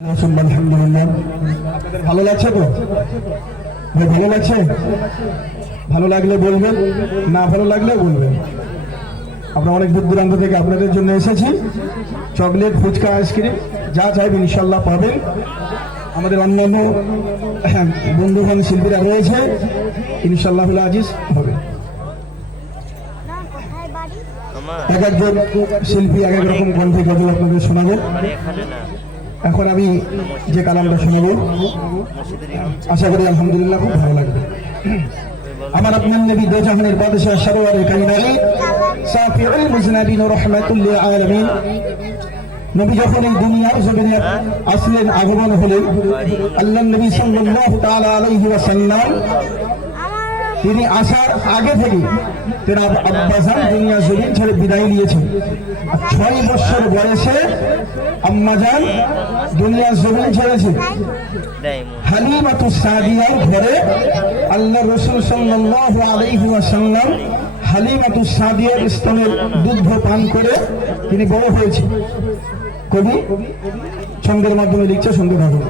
আলহামদুলিল্লাহ, আপনাদের ভালো লাগছে তো? ভালো লাগছে? ভালো লাগলে বলবেন, না ভালো লাগলে বলবেন। আমরা অনেক দূর দূরান্ত থেকে আপনাদের জন্য এসেছি। চকলেট, ফুচকা, আইসক্রিম যা চাইবেন ইনশাল্লাহ পাবেন। আমাদের অন্যান্য বন্ধুবান শিল্পীরা রয়েছে, ইনশাল্লাহ আজিজ হবে। এক একজন শিল্পী এক এক রকম কণ্ঠে গজল আপনাদের শোনাবো। এখন আমি যে কালামটা শোনাবো আশা করি আলহামদুলিল্লাহ খুব ভালো লাগবে। আমার আপনার নবী দো জাহানের বাদশাহ সরওয়ারে কায়নাত সাফিউল মুজনাবিন রাহমাতুল লিল আলামিন নবী যখন এই দুনিয়ার জমিনে আসলেন, আগমন হলেন, আল্লাহর নবী সাল্লাল্লাহু তাআলা আলাইহি ওয়াসাল্লাম তিনি আসার আগে থেকে তেনার আব্বাজান দুনিয়া জমিন ছেড়ে বিদায় নিয়েছেন। 6 বছর বয়সে আম্মাজান দুনিয়া জমিন ছেড়েছে। হালিমাতুস সাদিয়ার ঘরে আল্লাহ রাসূল সাল্লাল্লাহু আলাইহি ওয়াসাল্লাম হালিমাতুস সাদিয়ার স্তনের দুধ পান করে তিনি বড় হয়েছে। কবি ছন্দের মাধ্যমে লিখছে, শুনতে থাকুন।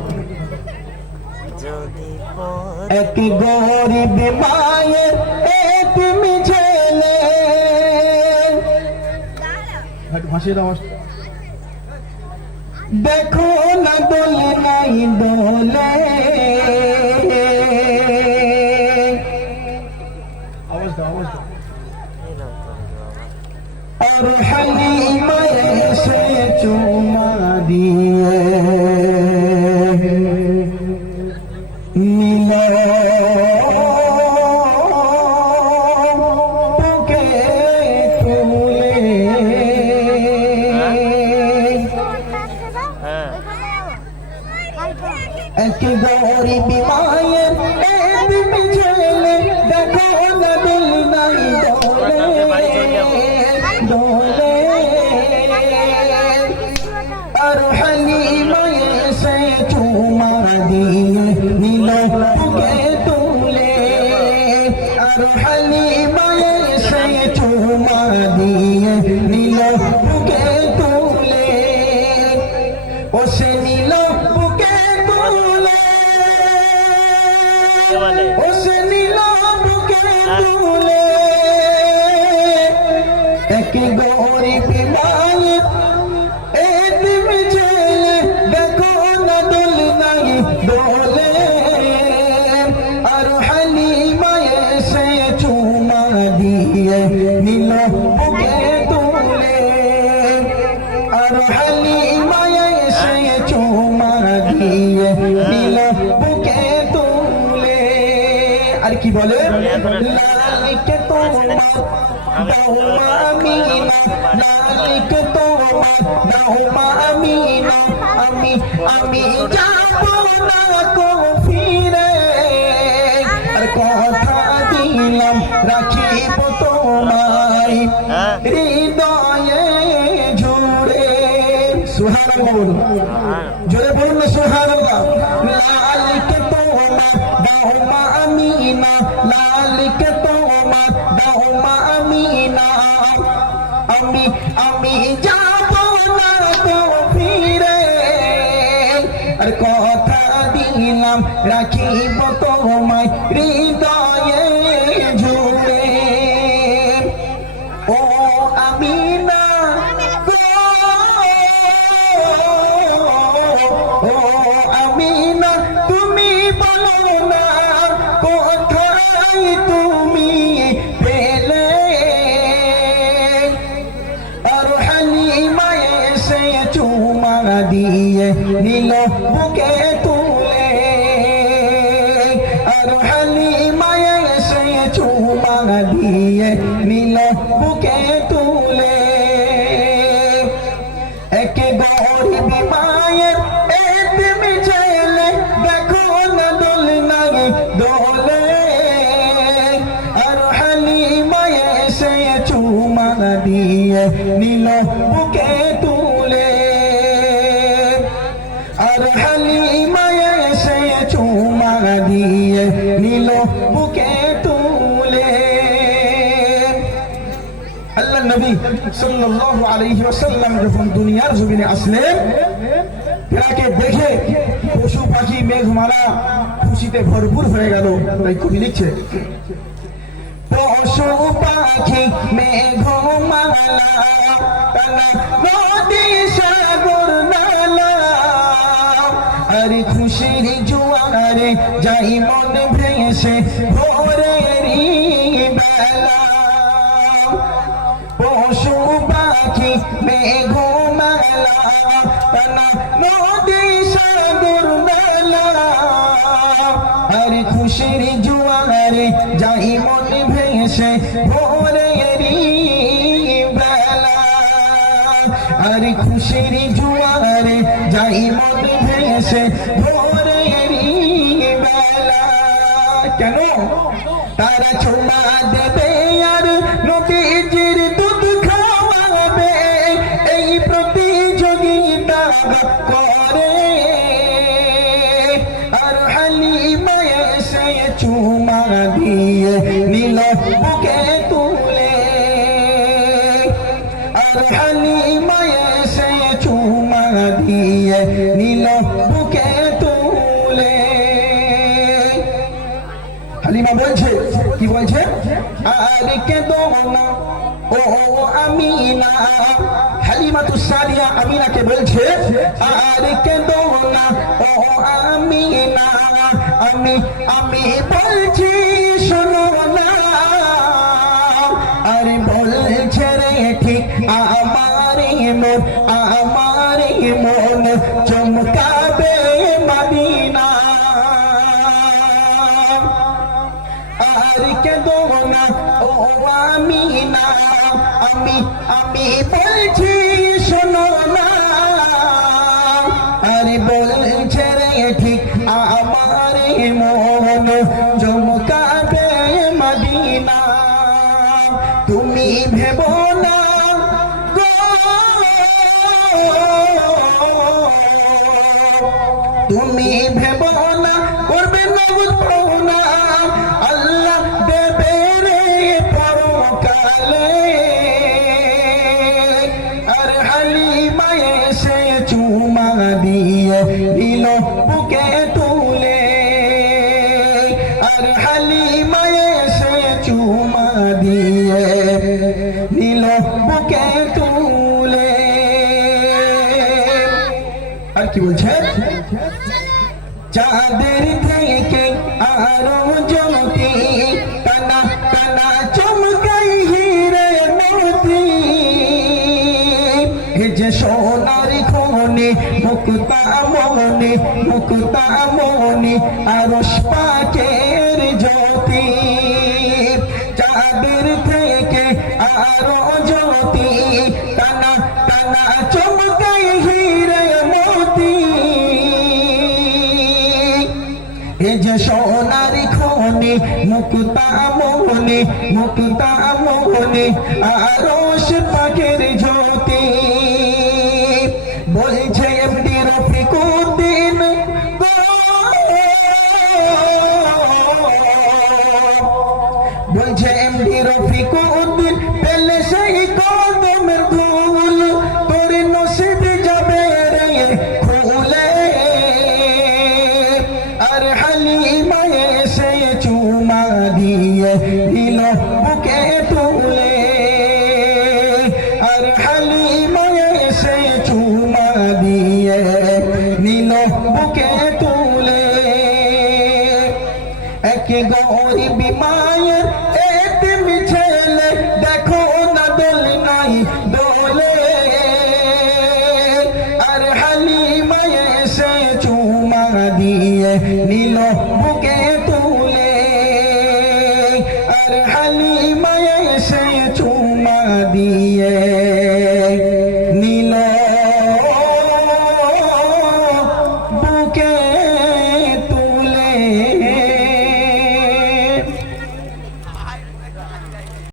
এক গরিব মায়ের এতিম ছেলে, দেখো না দোলে নাই দোলে, আর হালিমা এসে চুমা দিয়ে এক গরিব মায়ের এতিম ছেলে, দেখো না দোল নাই দোলে দোলে, আর হালিমা এসে চুমা দিয়ে নিল বুকে তুলে, আর হালিমা এসে চুমা দিয়ে নিল বুকে তুলে, ও সে নিল বুকে তুলে, ও সে নিল বুকে তুলে, এক গরিব মায়ের এতিম ছেলে, দেখো না দোল নাই দোলে, আর হালিমা এসে চুমা দিয়ে নিল বুকে তুলে, আর হালিমা এসে চুমা দিয়ে নিল বুকে তুলে। আর কি বলে? লালিকে তোমার দাও মা আমিনা, লালিকে তোমার দাও মা আমিনা, আমি যাব না কো ফিরে, আর কথা দিলাম রাখিব তোমায় হৃদয়ে জুড়ে। সুবহানাল্লাহ, জোরে বলুন সুবহানাল্লাহ। লালিকে তোমার দাও মা আমিনা, লালিকে তোমার দাও মা আমিনা, আমি যাব না তো ফিরে, আর কথা দিলাম রাখিব তোমায় হৃদয়ে জুড়ে। ও আমিনা, ও আমিনা, তুমি বলো না কোথায় তুমি পেলে, আর হালিমা এসে চুমা দিয়ে নিল বুকে তুলে, আর হালিমা এসে চুমা দিয়ে নিল বুকে তুলে, এক গরিব মায়ের এতিম ছেলে, দেখো না দোল নাই দোলে, আর হালিমা এসে চুমা দিয়ে নিল বুকে তুলে, আর হালিমা এসে চুমা দিয়ে নিল বুকে তুলে। আল্লাহ নবী সাল্লাল্লাহু আলাইহি ওয়াসাল্লাম যখন দুনিয়ার জমিনে আসলেন, যাকে দেখে পশু পাখি মেঘমালা খুশিতে ভরপুর হয়ে গেল। তাই কবি লিখছে, পশু পাখি মেঘমালা নদী সাগর নালা, আরে খুশির জোয়ারে যাই মন ভেসে ভোরেরই বেলা। পশু পাখি মেঘমালা নদী সাগর নালা, আরে খুশির জোয়ারে যাই মন ভেসে ভোরেরই বেলা। আরে খুশির জোয়ারে যাই মন ভেসে ভোরেরই বেলা। কেন? তারা ছোড়া দেবে আর নবীজির দুধ খাওয়াবে, এই প্রতিযোগিতা করে। আর হালিমা এসে চুমা দিয়ে নিল বুকে তুলে, আর হালিমা এসে চুমা দিয়ে নিল বুকে তুলে। হালিমা বলছে, কি বলছে? আর কেঁদো না ও আমিনা। হালিমাতু সাদিয়া আমিনাকে বলছে, আর কেঁদো না ও আমিনা, আমি বলছি শোনো না। আরে বলছে রে ঠিক আমারই মন চমকাবে মদিনা। আর কেঁদো না ও আমিনা, আমি বলছি শোনো না। আরে বলছে রে ঠিক আমার মন চমকাবে মদিনা। তুমি ভেবো না গো, তুমি ভেবো না করবে নবুদ পাওনা, আল্লাহ দেবে রে পরকালে। আর হালিমা এসে চুমা দিয়ে দিল বুকে তুলে, আর হালিমা এসে চুমা দিয়ে দিল বুকে তুলে। আর কি বলছে? চাঁদের থেকে আরো জ্যোতি টানা টানা চমকাই হিরে মোতি, যে সোনার খনি মুক্তামণি আরশ পাকের জ্যোতি। চাঁদের থেকে আরো জ্যোতি টানা টানা চমকাই হিরে মোতি, এ যে সোনার খনি মুক্তামণি আরশ পাকের জ্যোতি। বলছে এমডি রফিকুদ্দিন, বলছে এমডি রফিকুদ্দিন, পেলে সেই কদমের ধুল তোর নসিব যাবে রে খুলে। আর হালিমা এসে চুমা দিয়ে দিল বুকে তুলে, আর হালিমা এসে চুমা দিয়ে নিল বুকে তুলে। এক গরিব মায়ের